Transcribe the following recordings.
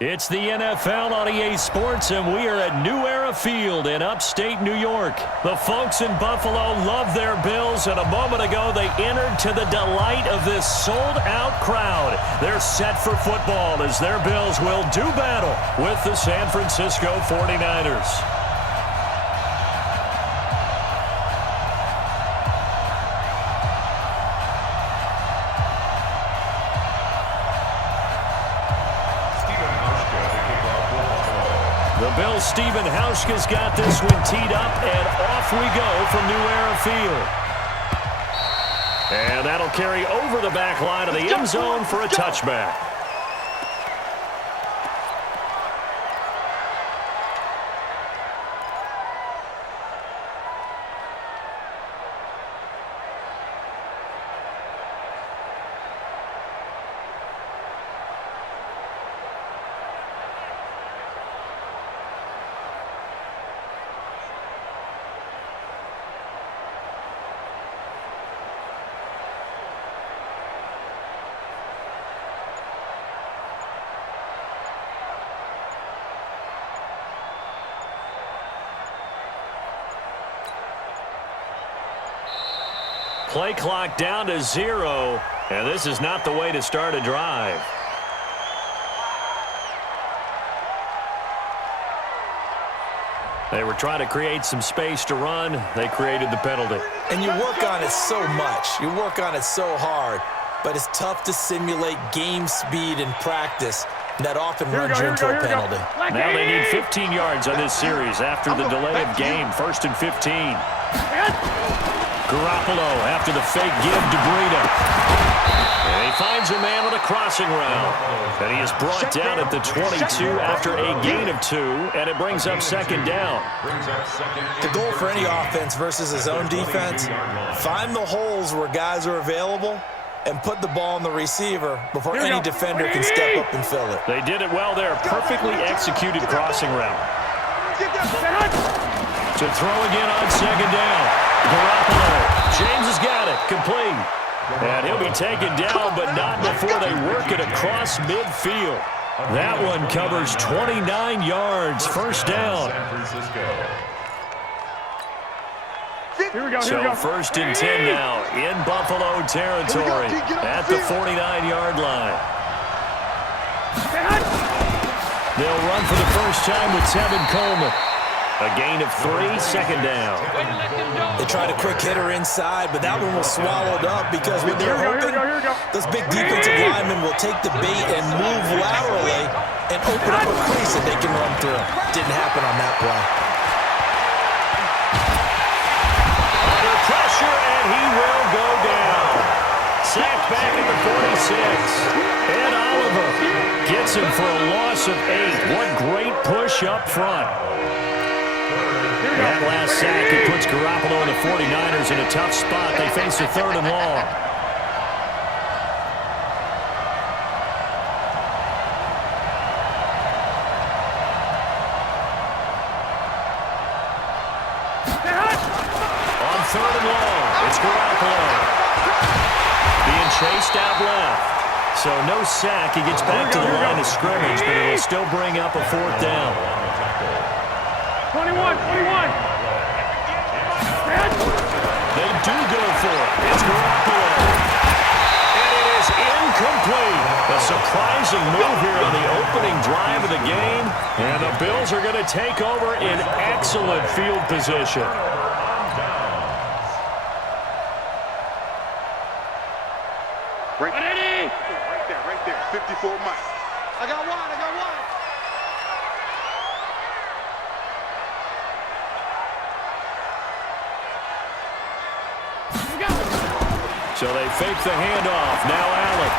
It's the NFL on EA Sports, and we are at New Era Field in upstate New York. The folks in Buffalo love their Bills, and a moment ago they entered to the delight of this sold-out crowd. They're set for football as their Bills will do battle with the San Francisco 49ers. The Bills' Stephen Hauschka's got this one teed up, and off we go from New Era Field. And that'll carry over the back line of the end zone for a touchback. Play clock down to 0, and this is not the way to start a drive. They were trying to create some space to run. They created the penalty. And you work on it so much. You work on it so hard. But it's tough to simulate game speed in practice. That often runs you into a penalty. Now they need 15 yards on this series after the delay of game. 1st and 15. Garoppolo after the fake give to Breida. And he finds a man on a crossing route. And he is brought down at the 22 after a gain of 2, and it brings up 2nd down. The goal for any offense versus his own defense, find the holes where guys are available and put the ball on the receiver before any defender can step up and fill it. They did it well there. Perfectly executed crossing route. To throw again on 2nd down. Garoppolo. James has got it. Complete. And he'll be taken down, but not before they work it across midfield. That one covers 29 yards. 1st down. So 1st and 10 now in Buffalo territory at the 49-yard line. They'll run for the first time with Tevin Coleman. A gain of 3, 2nd down. They tried a quick hitter inside, but that one was swallowed up because when they're hoping, those big defensive linemen will take the bait and move laterally and open up a crease that they can run through. Didn't happen on that play. Under pressure, and he will go down. Sacked back at the 46. Ed Oliver gets him for a loss of 8. What great push up front. That last sack, it puts Garoppolo and the 49ers in a tough spot. They face a 3rd and long. On 3rd and long, it's Garoppolo. Being chased out left. So no sack. He gets back to the line of scrimmage, but it'll still bring up a 4th down. 21. They do go for it. It's Garoppolo. And it is incomplete. A surprising move here on the opening drive of the game. And the Bills are going to take over in excellent field position. Right there. 54 Mike. I got one. So they fake the handoff. Now Allen.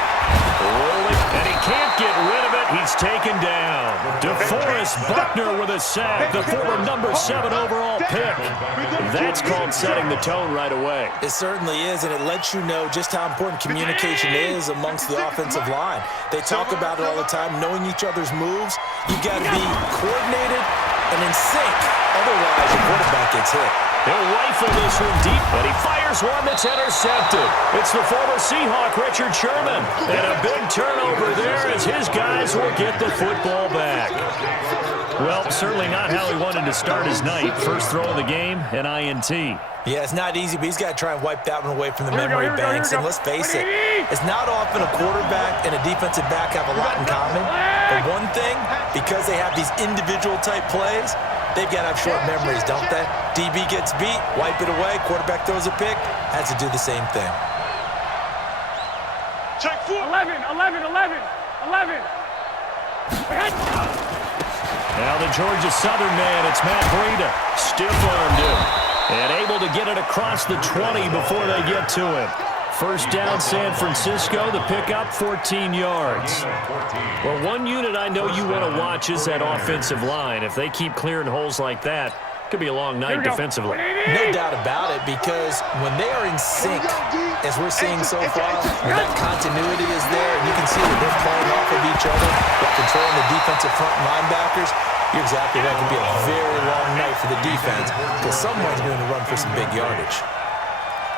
Rolling, and he can't get rid of it. He's taken down. DeForest Buckner with a sack, the former number 7 overall pick. That's called setting the tone right away. It certainly is, and it lets you know just how important communication is amongst the offensive line. They talk about it all the time, knowing each other's moves. You got to be coordinated and in sync. Otherwise, your quarterback gets hit. He'll rifle this one deep, and he fires one that's intercepted. It's the former Seahawk, Richard Sherman. And a big turnover there as his guys will get the football back. Well, certainly not how he wanted to start his night. First throw of the game, an INT. Yeah, it's not easy, but he's got to try and wipe that one away from the memory banks. And let's face it, it's not often a quarterback and a defensive back have a lot in common. But one thing, because they have these individual type plays, they've got to have short memories, don't they? DB gets beat, wipe it away, quarterback throws a pick, has to do the same thing. Check 4. 11. Now the Georgia Southern man, it's Matt Breida. Stiff-armed him. And able to get it across the 20 before they get to him. First down, San Francisco. The pickup, 14 yards. Well, one unit I know you want to watch is that offensive line. If they keep clearing holes like that, it could be a long night defensively. No doubt about it, because when they are in sync, as we're seeing so far, when that continuity is there, and you can see that they're playing off of each other while controlling the defensive front linebackers, you're exactly right. It could be a very long night for the defense because someone's going to run for some big yardage.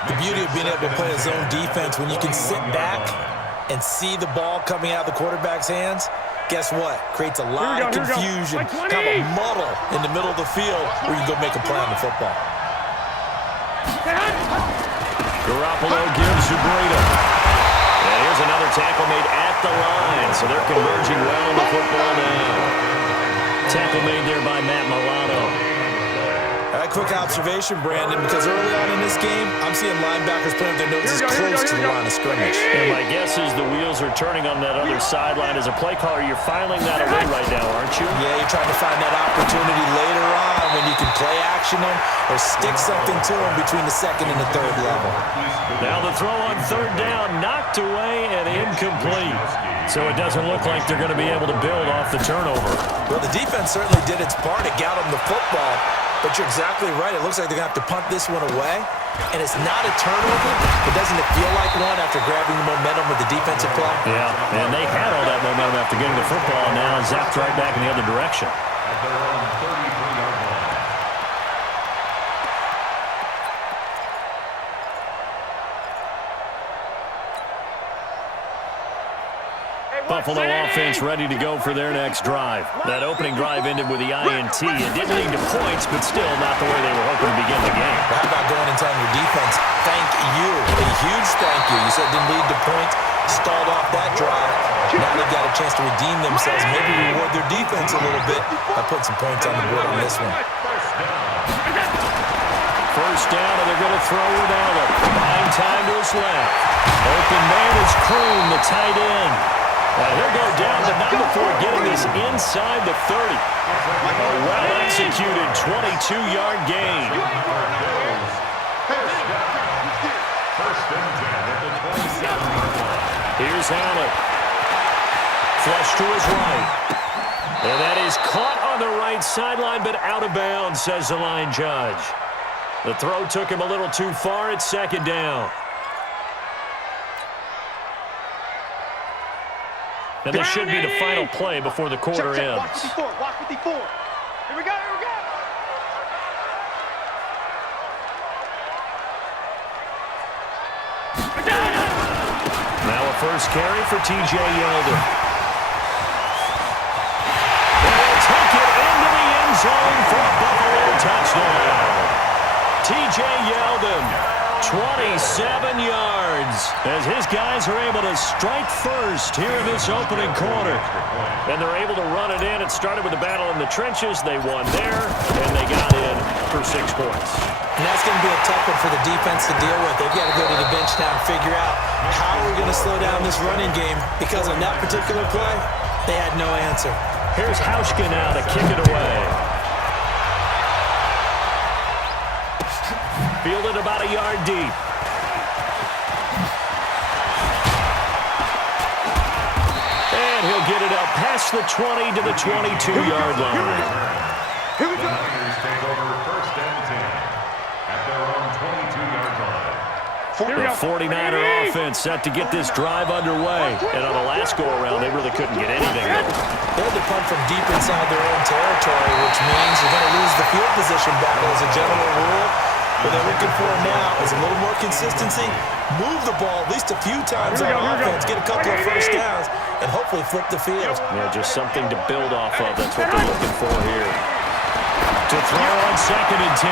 The beauty of being able to play a zone defense when you can sit back and see the ball coming out of the quarterback's hands, guess what? Creates a lot of confusion, kind of a muddle in the middle of the field where you can go make a play on the football. Garoppolo gives to Breida. And here's another tackle made at the line, so they're converging well on the football now. Tackle made there by Matt Milano. All right, quick observation, Brandon, because early on in this game, I'm seeing linebackers playing with their noses close to the line of scrimmage. And my guess is the wheels are turning on that other sideline. As a play caller, you're filing that away right now, aren't you? Yeah, you're trying to find that opportunity later on when you can play action them or stick something to them between the second and the third level. Now the throw on third down, knocked away and incomplete. So it doesn't look like they're going to be able to build off the turnover. Well, the defense certainly did its part. It got them the football. But you're exactly right. It looks like they're going to have to punt this one away. And it's not a turnover, but doesn't it feel like one after grabbing the momentum with the defensive play? Yeah, and they had all that momentum after getting the football, and now zapped right back in the other direction. Buffalo offense ready to go for their next drive. That opening drive ended with the INT. It didn't lead to points, but still not the way they were hoping to begin the game. Well, how about going and telling your defense, thank you, a huge thank you. You said it didn't lead to points, stalled off that drive. Now they've got a chance to redeem themselves, maybe reward their defense a little bit by putting some points on the board on this one. First down, and they're going to throw without it. 9 time to his left. Open man is Kroon, the tight end. He'll go down, but not before getting this inside the 30. A well-executed 22-yard gain. Here's Allen. Flush to his right. And that is caught on the right sideline, but out of bounds, says the line judge. The throw took him a little too far. It's second down. And this should be the final play before the quarter ends. Walk 54. Walk 54. Here we go. Here we go. Now a first carry for T.J. Yeldon. And he'll take it into the end zone for a Buffalo touchdown. T.J. Yeldon, 27 yards, as his guys are able to strike first here in this opening quarter. And they're able to run it in. It started with a battle in the trenches. They won there, and they got in for 6 points. And that's going to be a tough one for the defense to deal with. They've got to go to the bench now and figure out how we're going to slow down this running game, because on that particular play, they had no answer. Here's Hauschka now to kick it away. Fielded about a yard deep. And he'll get it up past the 20 to the 22-yard line. Here we go. Take over first and 10 at their own 22-yard line. The 49er offense set to get this drive underway. And on the last go-around, they really couldn't get anything. They had to punt from deep inside their own territory, which means you're going to lose the field position battle as a general rule. What they're looking for now is a little more consistency, move the ball at least a few times on offense, get a couple of first downs, and hopefully flip the field. Yeah, just something to build off of. That's what they're looking for here. To throw on 2nd and 10.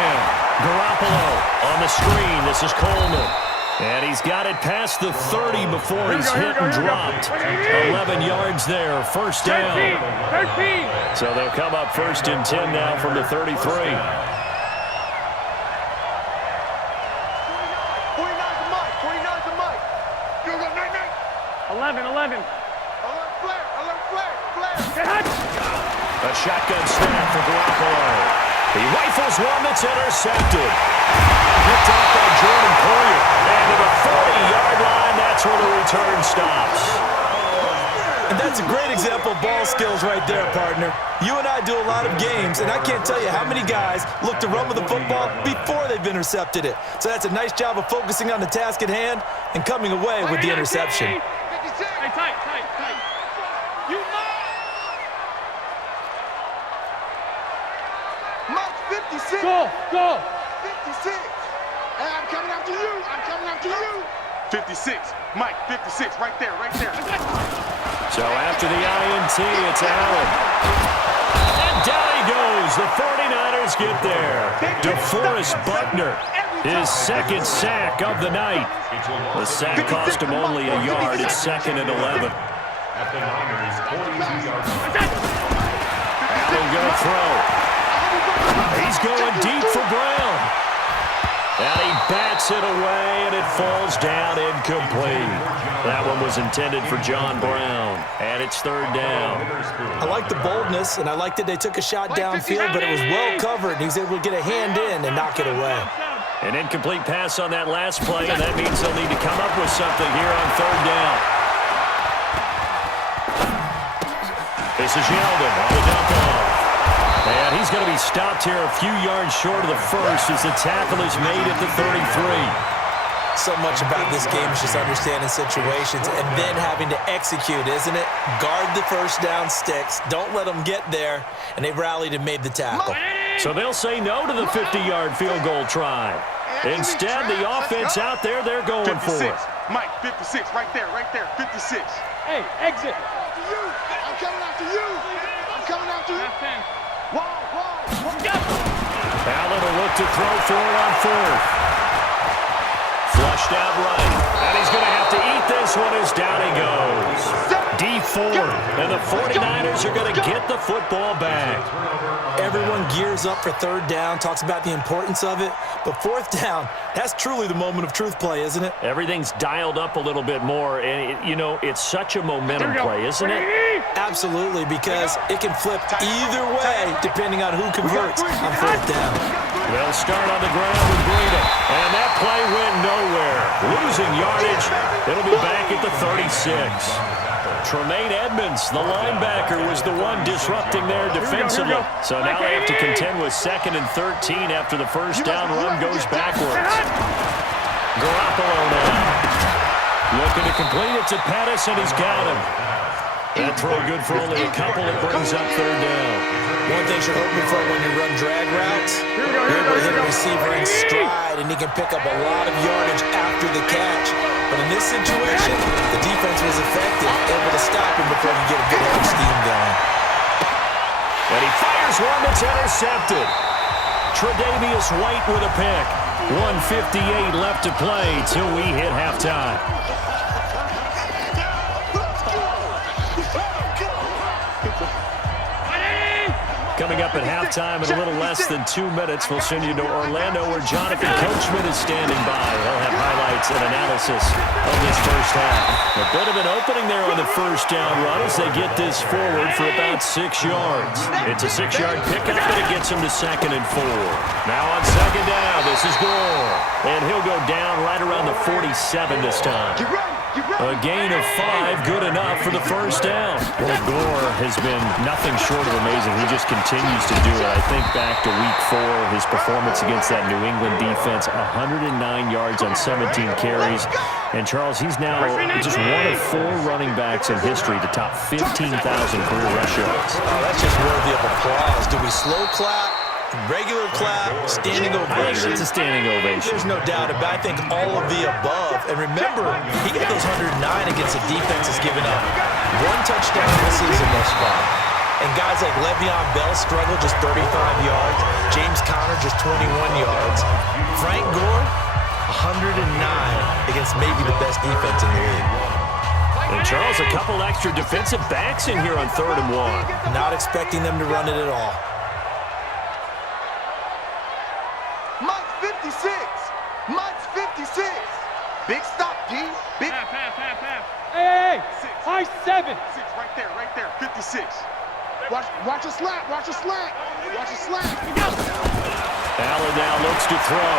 Garoppolo on the screen. This is Coleman. And he's got it past the 30 before he's hit and dropped. 11 yards there, first down. 13. So they'll come up 1st and 10 now from the 33. 49 to Mike. 49 to Mike. You go, night, night. 11. Alert flare. Alert flare. A shotgun snap for Garoppolo. He rifles one that's intercepted. Picked off by Jordan Poyer. And to the 40-yard line, that's where the return stops. And that's a great example of ball skills right there, partner. You and I do a lot of games, and I can't tell you how many guys look to run with the football before they've intercepted it. So that's a nice job of focusing on the task at hand and coming away with the interception. Hey, tight. You know. Mike 56. Go. 56. Hey, I'm coming after you. 56. Mike 56. Right there. So after the INT, it's Allen. And down he goes. The 49ers get there. DeForest Buckner, his 2nd sack of the night. The sack cost him only a yard. It's 2nd and 11. At the Niners' 42-yard line. Allen going to throw. He's going deep for Brown. And he bats it away, and it falls down incomplete. That one was intended for John Brown, and it's 3rd down. I like the boldness, and I like that they took a shot downfield, but it was well covered, and he was able to get a hand in and knock it away. An incomplete pass on that last play, and that means they'll need to come up with something here on 3rd down. This is Yeldon on the dump off. And he's going to be stopped here a few yards short of the first as the tackle is made at the 33. So much about this game is just understanding situations and then having to execute, isn't it? Guard the first down sticks. Don't let them get there. And they rallied and made the tackle. So they'll say no to the 50-yard field goal try. Instead, the offense out there, they're going 56. for it. Mike 56. Right there. 56. Hey, exit. I'm coming after you. Whoa. Allen will look to throw for it on 4th. Flushed out right. And he's going to have to eat this one as down he goes. D4. And the 49ers are going to get the football back. Everyone gears up for 3rd down, talks about the importance of it. But 4th down, that's truly the moment of truth play, isn't it? Everything's dialed up a little bit more. And, it's such a momentum play, isn't it? Absolutely, because it can flip either way depending on who converts on 4th down. They'll start on the ground with Breida. And that play went nowhere. Losing yardage. It'll be back at the 36. Tremaine Edmonds, the linebacker, was the one disrupting there defensively. So now they have to contend with 2nd and 13 after the first down run goes backwards. Garoppolo now. Looking to complete it to Pettis, and he's got him. That throw good for only a couple. It brings up 3rd down. One thing you're hoping for when you run drag routes, you're able to hit a receiver in stride, and he can pick up a lot of yardage after the catch. But in this situation, the defense was effective, able to stop him before he get a good head of steam going. And he fires one that's intercepted. Tre'Davious White with a pick. 1:58 left to play till we hit halftime. Coming up at halftime in a little less than 2 minutes, we'll send you to Orlando where Jonathan Coachman is standing by. He'll have highlights and analysis of this first half. A bit of an opening there on the first down run as they get this forward for about 6 yards. It's a 6-yard pickup, and it gets him to 2nd and 4. Now on 2nd down, this is Gore. And he'll go down right around the 47 this time. A gain of 5, good enough for the first down. Well, Gore has been nothing short of amazing. He just continues to do it. I think back to Week 4, his performance against that New England defense, 109 yards on 17 carries. And, Charles, he's now just one of 4 running backs in history to top 15,000 career rush yards. Oh, that's just worthy of applause. Do we slow clap Regular clap, standing I think ovation. it's a standing ovation. There's no doubt about it. I think all of the above. And remember, he got those 109 against a defense that's given up 1 touchdown this season thus far. And guys like Le'Veon Bell struggled, just 35 yards. James Conner, just 21 yards. Frank Gore, 109 against maybe the best defense in the league. And Charles, a couple extra defensive backs in here on 3rd and 1. Not expecting them to run it at all. Mike's 56. Mike's 56. Big stop, D. Big. Half. Hey, high 7. 6 right there. 56. Watch a slant. Watch a slant. Allen now looks to throw.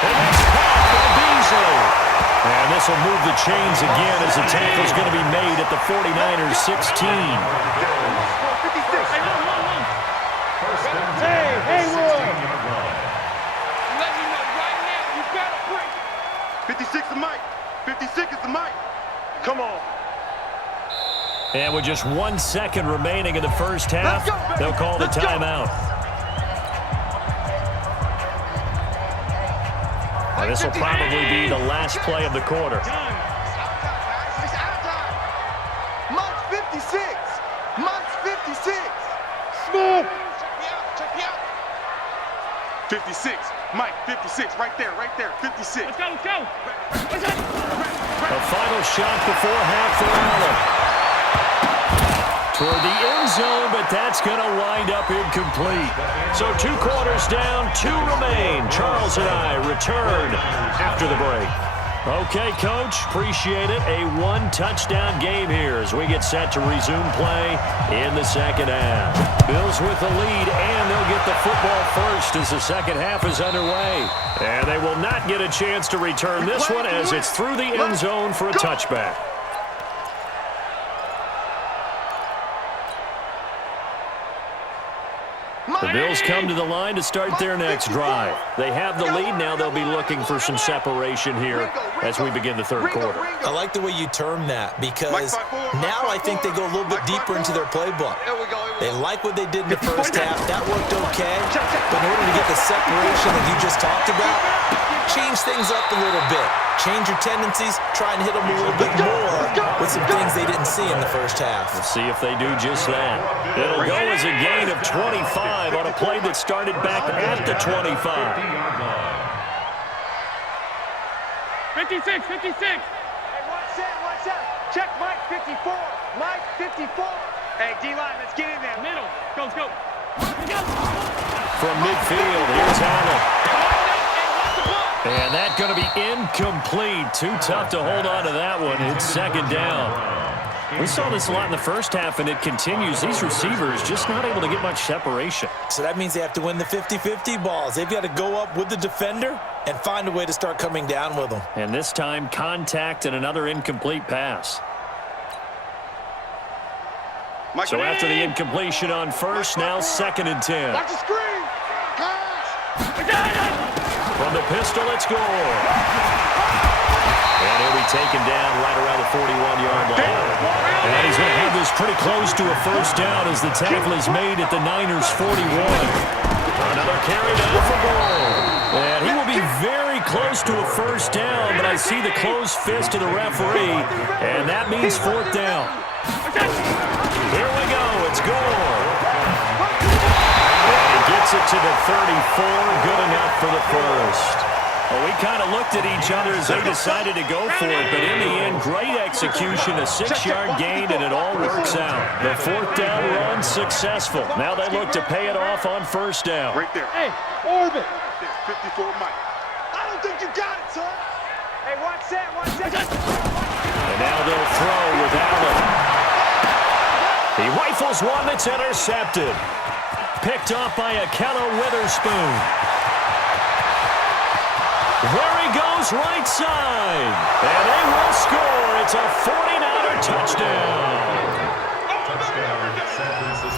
And that's caught by Beasley. And this will move the chains again as the tackle's going to be made at the 49ers 16. Hey, Wood. 56 is Mike. 56 is the Mike. Come on. And with just 1 second remaining in the first half, they'll call the timeout. And this will probably be the last play of the quarter. It's out of time. Mike's 56. Mike's 56. Smooth. Check me out. 56. Mike, 56. Right there. 56. Let's go. A final shot before half for Allen. Toward the end zone, but that's going to wind up incomplete. So 2 quarters down, 2 remain. Charles and I return after the break. Okay, Coach, appreciate it. A 1-touchdown game here as we get set to resume play in the second half. Bills with the lead, and they'll get the football first as the second half is underway. And they will not get a chance to return this one as it's through the end zone for a touchback. The Bills come to the line to start their next drive. They have the lead. Now they'll be looking for some separation here as we begin the third quarter. I like the way you term that because now I think they go a little bit deeper into their playbook. They like what they did in the first half. That worked okay. But in order to get the separation that you just talked about, change things up a little bit. Change your tendencies. Try and hit them a little bit more with some things they didn't see in the first half. Let's see if they do just that. It'll go as a gain of 25 on a play that started back at the 25. 56. Hey, watch out. Check Mike 54. Mike 54. Hey, D-line, let's get in there. Middle. Go. From midfield, here's Allen. And that's going to be incomplete. Too tough to hold on to that one. It's second down. We saw this a lot in the first half, and it continues. These receivers just not able to get much separation. So that means they have to win the 50-50 balls. They've got to go up with the defender and find a way to start coming down with them. And this time, contact and another incomplete pass. So after the incompletion on first, now 2nd and 10. Watch the screen. From the pistol, it's Gore. And he'll be taken down right around the 41-yard line. And he's going to have this pretty close to a first down as the tackle is made at the Niners' 41. Another carry down for Gore. And he will be very close to a first down, but I see the closed fist of the referee, and that means 4th down. Here we go. It's Gore. And he gets it to the 34. Good enough for the first. Well, we kind of looked at each other as they decided to go for it, but in the end, great execution, a 6-yard gain, and it all works out. The 4th down run successful. Now they look to pay it off on first down. Right there. Hey, orbit. 54 Mike. I don't think you got it, son. Hey, watch that. And now they'll throw with Allen. He rifles one that's intercepted. Picked off by Akello Witherspoon. There he goes, right side. And they will score. It's a 49er touchdown.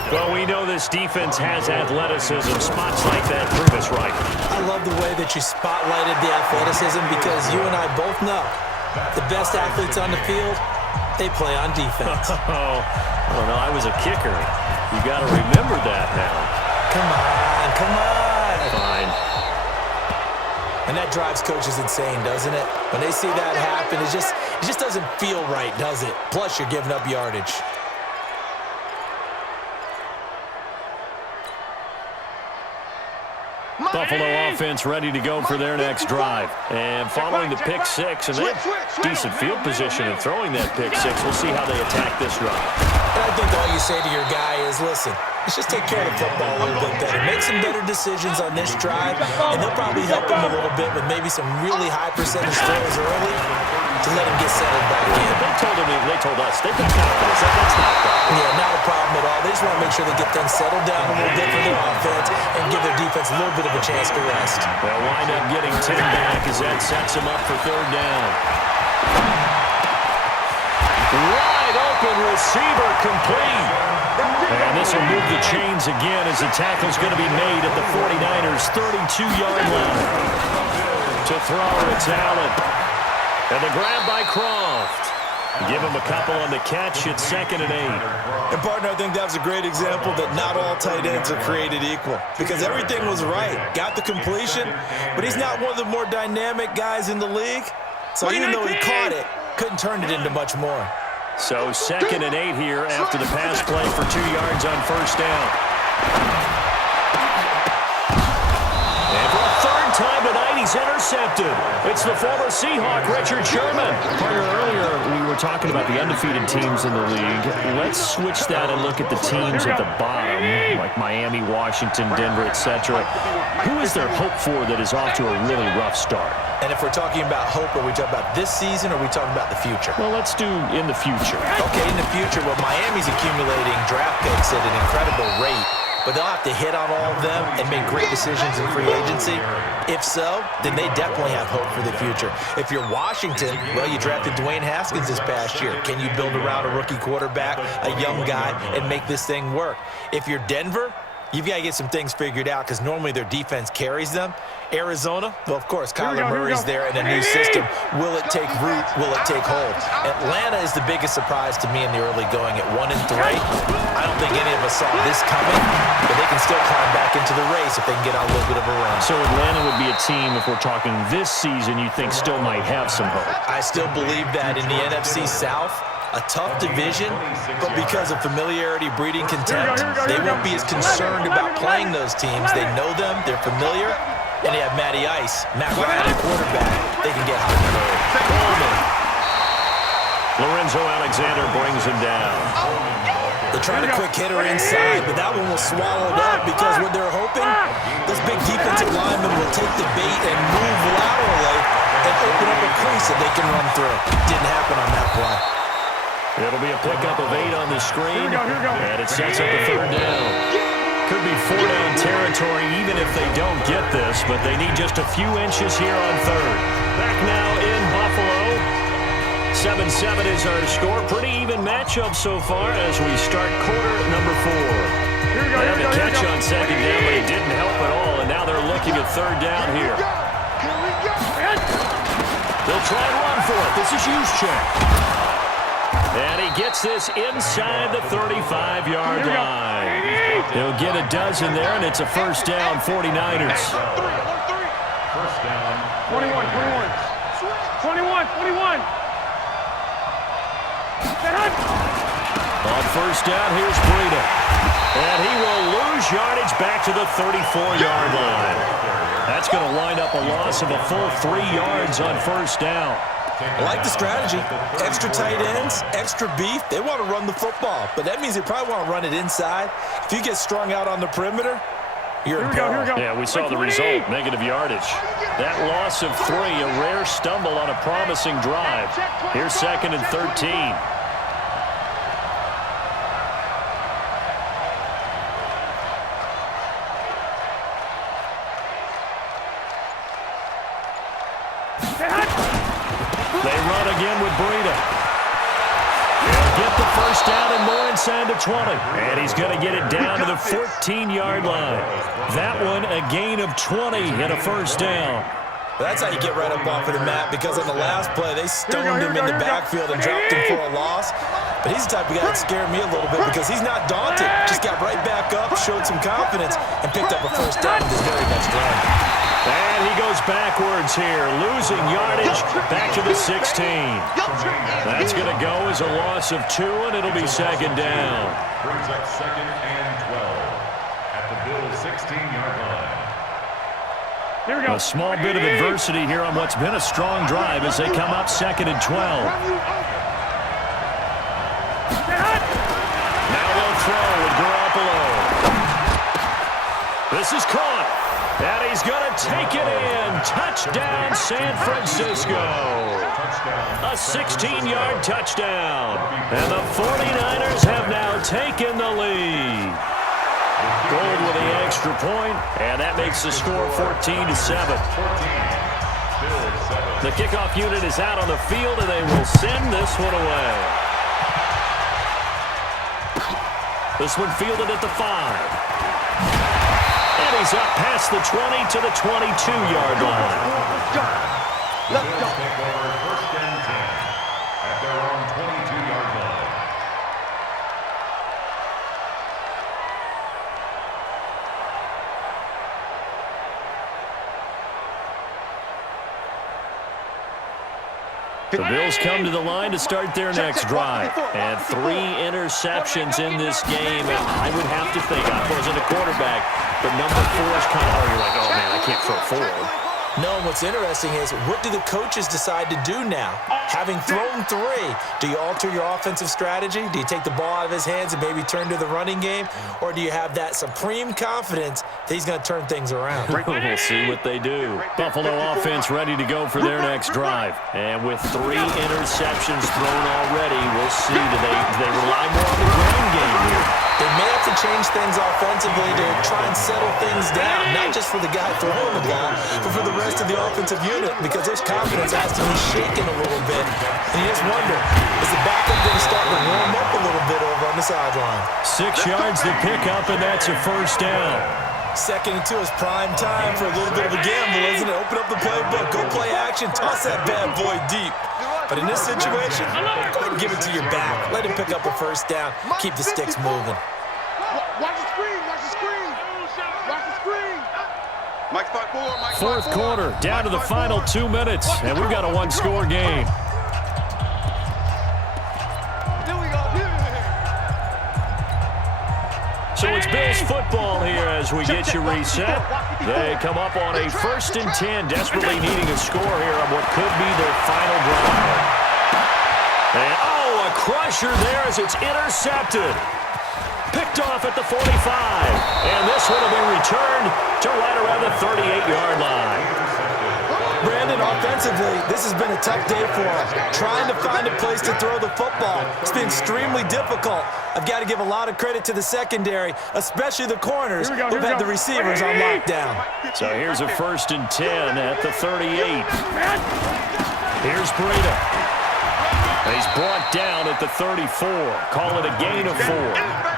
Well, we know this defense has athleticism. Spots like that prove us right. I love the way that you spotlighted the athleticism because you and I both know the best athletes on the field, they play on defense. Oh, I don't know. I was a kicker. You got to remember that now. Come on, come on. Fine. And that drives coaches insane, doesn't it? When they see that happen, it just doesn't feel right, does it? Plus, you're giving up yardage. Buffalo offense ready to go for their next drive. And following the pick six, and they have decent field position of throwing that pick six. We'll see how they attack this drive. And I think all you say to your guy is, listen, let's just take care of the football a little bit better. Make some better decisions on this drive, and they'll probably help him a little bit with maybe some really high percentage throws early to let him get settled back in. They told us they've got confidence. That's not a problem. Yeah, not a problem at all. They just want to make sure they get things settled down a little bit for their offense and give their defense a little bit of a chance to rest. They'll wind up getting 10 back as that sets them up for third down. Wide open receiver complete. And this will move the chains again as the tackle's going to be made at the 49ers' 32-yard line. To throw, it's Allen. And the grab by Croft. Give him a couple on the catch at 2nd and 8. And, partner, I think that was a great example that not all tight ends are created equal because everything was right. Got the completion, but he's not one of the more dynamic guys in the league. So even though he caught it, couldn't turn it into much more. So 2nd and 8 here after the pass play for 2 yards on first down. And for a third time tonight, he's intercepted. It's the former Seahawk, Richard Sherman. Partner, earlier we were talking about the undefeated teams in the league. Let's switch that and look at the teams at the bottom, like Miami, Washington, Denver, etc. Who is there hope for that is off to a really rough start? And if we're talking about hope, are we talking about this season or are we talking about the future? Well, let's do in the future. Okay, in the future, well, Miami's accumulating draft picks at an incredible rate, but they'll have to hit on all of them and make great decisions in free agency. If so, then they definitely have hope for the future. If you're Washington, well, you drafted Dwayne Haskins this past year. Can you build around a rookie quarterback, a young guy, and make this thing work? If you're Denver, you've got to get some things figured out because normally their defense carries them. Arizona, well, of course, Kyler Murray's there in a new system. Will it take root? Will it take hold? Atlanta is the biggest surprise to me in the early going at 1-3. I don't think any of us saw this coming, but they can still climb back into the race if they can get on a little bit of a run. So Atlanta would be a team, if we're talking this season, you think still might have some hope? I still believe that in the NFC South. A tough division, but because of familiarity breeding contempt, they won't be as concerned about playing those teams. They know them, they're familiar, and they have Matty Ice, Matt Ryan at quarterback. They can get hot and cold. Coleman. Lorenzo Alexander brings him down. They tried a quick hitter inside, but that one was swallowed up because what they're hoping, those big defensive linemen will take the bait and move laterally and open up a crease that they can run through. Didn't happen on that play. It'll be a pickup of 8 on the screen, and it sets up a third down. Could be 4-down territory even if they don't get this, but they need just a few inches here on third. Back now in Buffalo. 7-7 is our score. Pretty even matchup so far as we start quarter number 4. They have a catch on second down, but it didn't help at all, and now they're looking at third down here. They'll try and run for it. This is Juszczyk. And he gets this inside the 35-yard line. He'll get a dozen there, and it's a first down, 49ers. First down. 21. 21. On first down, here's Breida. And he will lose yardage back to the 34-yard line. That's going to wind up a loss of a full 3 yards on first down. I like the strategy. Extra tight ends, extra beef. They want to run the football, but that means they probably want to run it inside. If you get strung out on the perimeter, you're in peril. Yeah, we saw the result, negative yardage. That loss of 3, a rare stumble on a promising drive. Here's 2nd and 13. They run again with Breida. He'll get the first down and more inside the 20. And he's going to get it down to the 14-yard line. That one, a gain of 20 and a first down. That's how you get right up off of the mat because on the last play, they stoned him in the backfield and dropped him for a loss. But he's the type of guy that scared me a little bit because he's not daunted. Just got right back up, showed some confidence, and picked up a first down with his very next drive. And he goes backwards here, losing yardage back to the 16. That's going to go as a loss of 2, and it'll be second down. Brings up 2nd and 12 at the Bills' 16-yard line. Here we go. A small bit of adversity here on what's been a strong drive as they come up 2nd and 12. Now they'll throw with Garoppolo. This is caught. And he's going to take it in. Touchdown, San Francisco. A 16-yard touchdown. And the 49ers have now taken the lead. Gold with the extra point, and that makes the score 14-7. The kickoff unit is out on the field, and they will send this one away. This one fielded at the 5. And he's up past the 20 to the 22-yard line. Let's go. Take over 1st and 10 at their own 22-yard line. The Bills come to the line to start their next drive. And 3 interceptions in this game. And I would have to think, I wasn't a quarterback, but number 4 is kind of where you're like, oh, man, I can't throw 4. No, what's interesting is, what do the coaches decide to do now? Having thrown 3, do you alter your offensive strategy? Do you take the ball out of his hands and maybe turn to the running game? Or do you have that supreme confidence that he's going to turn things around? We'll see what they do. Buffalo offense ready to go for their next drive. And with 3 interceptions thrown already, we'll see, do they rely more on the ground game here? They may have to change things offensively to try and settle things down, not just for the guy throwing the ball, but for the rest of the offensive unit, because there's confidence has to be shaken a little bit. And you just wonder, is the backup going to start to warm up a little bit over on the sideline? 6 yards to pick up, and that's a first down. 2nd and 2 is prime time for a little bit of a gamble, isn't it? Open up the playbook, go play action, toss that bad boy deep. But in this situation, go ahead and give it to your back. Let him pick up a first down. Keep the sticks moving. Watch the screen. Watch the screen. Watch the screen. Mike 5-4. Mike 5-4. 4th quarter, down to the final 2 minutes, and we've got a 1-score game. Here we go. So it's Bills football here as we get you reset. They come up on a 1st and 10, desperately needing a score here on what could be their final drive. And, a crusher there as it's intercepted. Picked off at the 45. And this one will be returned to right around the 38-yard line. Brandon, offensively, this has been a tough day for him. Trying to find a place to throw the football. It's been extremely difficult. I've got to give a lot of credit to the secondary, especially the corners who've had the receivers on lockdown. So here's a 1st and 10 at the 38. Here's Breida. He's brought down at the 34. Call it a gain of 4.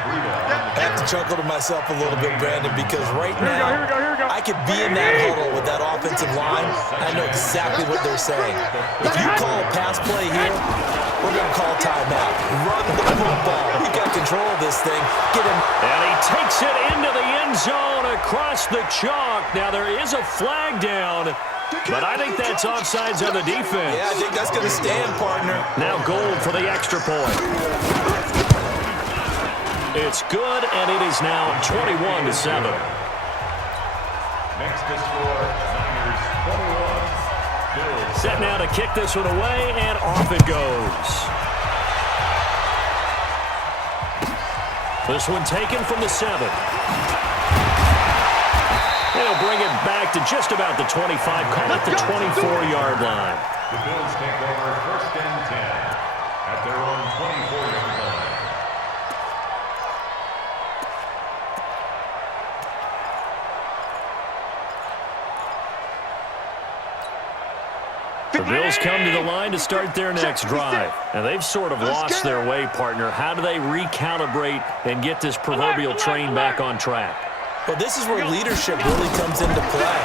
I have to chuckle to myself a little bit, Brandon, because right now I could be in that huddle with that offensive line. I know exactly what they're saying. If you call a pass play here, we're going to call timeout. Run the football. We got control of this thing. Get him. And he takes it into the end zone across the chalk. Now there is a flag down, but I think that's offsides on the defense. Yeah, I think that's going to stand, partner. Now Gold for the extra point. It's good, and it is now 21-7. Next to score, Niners 21. Bills. Set now to kick this one away, and off it goes. This one taken from the 7. They'll bring it back to just about the 25, call it the 24-yard line. The Bills take over 1st and 10 at their own 24-yard line. The Bills come to the line to start their next drive. And they've sort of lost their way, partner. How do they recalibrate and get this proverbial train back on track? Well, this is where leadership really comes into play.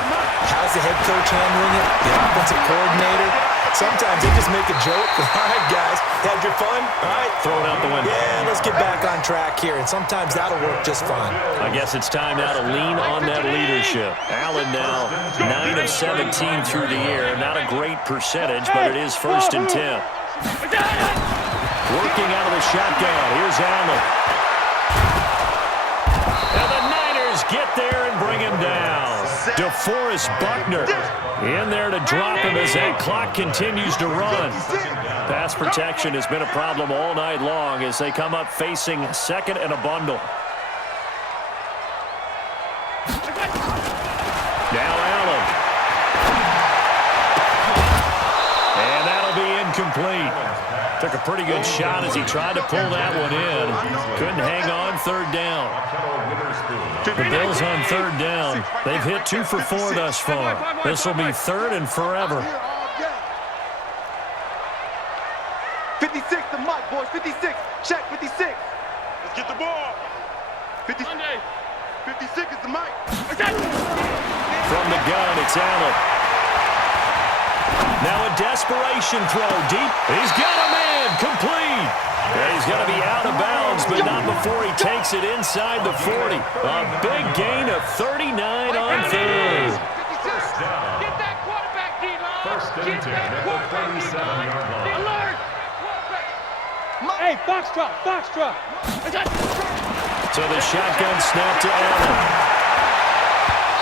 How's the head coach handling it? The offensive coordinator? Sometimes they just make a joke. All right, guys, had your fun? All right. Throw it out the window. Yeah, let's get back on track here, and sometimes that'll work just fine. I guess it's time now to lean on that leadership. Allen now 9 of 17 through the air. Not a great percentage, but it is 1st and 10. Working out of the shotgun. Here's Allen. And the Niners get there and bring him down. DeForest Buckner in there to drop him as that clock continues to run. Pass protection has been a problem all night long as they come up facing 2nd and a bundle. Now Allen. And that'll be incomplete. Took a pretty good shot as he tried to pull that one in. Couldn't hang on 3rd down. The Bills on 3rd down. They've hit 2 for 4 thus far. This will be 3rd and forever. 56 to Mike, boys. 56. Check 56. Let's get the ball. 56 is the Mike. From the gun, it's Allen. Now a desperation throw deep. He's got a man. Complete. Yeah, he's going to be out of bounds, but not before he takes it inside the 40. A big gain of 39 on 3rd. Get that quarterback, D-line. 1st and 10 at the 37-yard line. Alert. Hey, box drop. So the shotgun snap to Allen.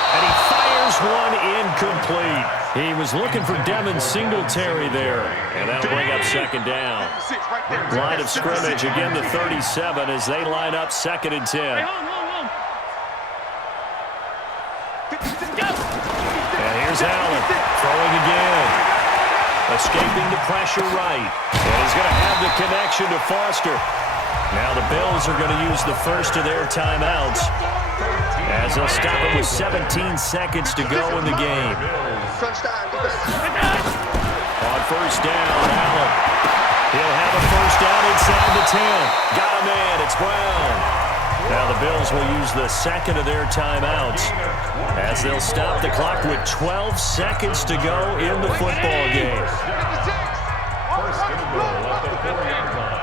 And he fires one incomplete. He was looking for Devin Singletary there. And that'll bring up 2nd down. Line of scrimmage again to 37 as they line up 2nd and 10. And here's Allen throwing again. Escaping the pressure right. And he's going to have the connection to Foster. Now the Bills are going to use the first of their timeouts as they'll stop it with 17 seconds to go in the game. On 1st down, Allen. He'll have a 1st down inside the 10. Got a man. It's Brown. Now the Bills will use the 2nd of their timeouts as they'll stop the clock with 12 seconds to go in the football game. 1st and goal at the 4-yard line.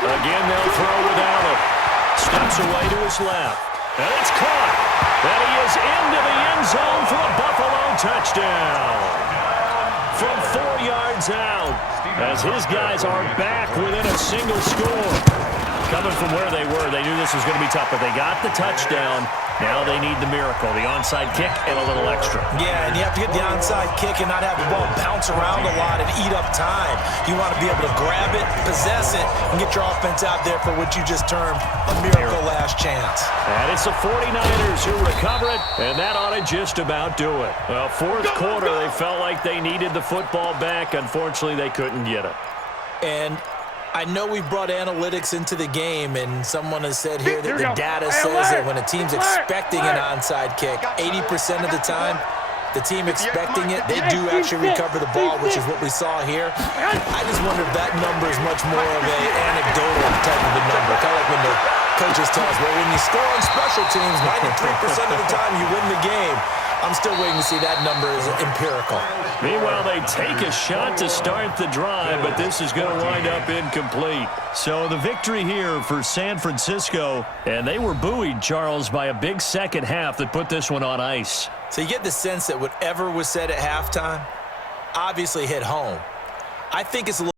Again, they'll throw with Allen. Steps away to his left. And it's caught. And he is into the end zone for a Buffalo touchdown. From 4 yards out, as his guys are back within a single score. Coming from where they were, they knew this was going to be tough, but they got the touchdown. Now they need the miracle, the onside kick and a little extra. Yeah, and you have to get the onside kick and not have the ball bounce around a lot and eat up time. You want to be able to grab it, possess it, and get your offense out there for what you just termed a miracle last chance. And it's the 49ers who recover it, and that ought to just about do it. Well, 4th quarter, they felt like they needed the football back. Unfortunately, they couldn't get it. And I know we brought analytics into the game, and someone has said here that the data says that when a team's expecting an onside kick, 80% of the time, the team expecting it, they do actually recover the ball, which is what we saw here. I just wonder if that number is much more of an anecdotal type of a number, kind of like when the coaches tell us, well, when you score on special teams, 93% of the time you win the game. I'm still waiting to see that number is empirical. Meanwhile, they take a shot to start the drive, but this is going to wind up incomplete. So the victory here for San Francisco, and they were buoyed, Charles, by a big second half that put this one on ice. So you get the sense that whatever was said at halftime obviously hit home. I think it's a little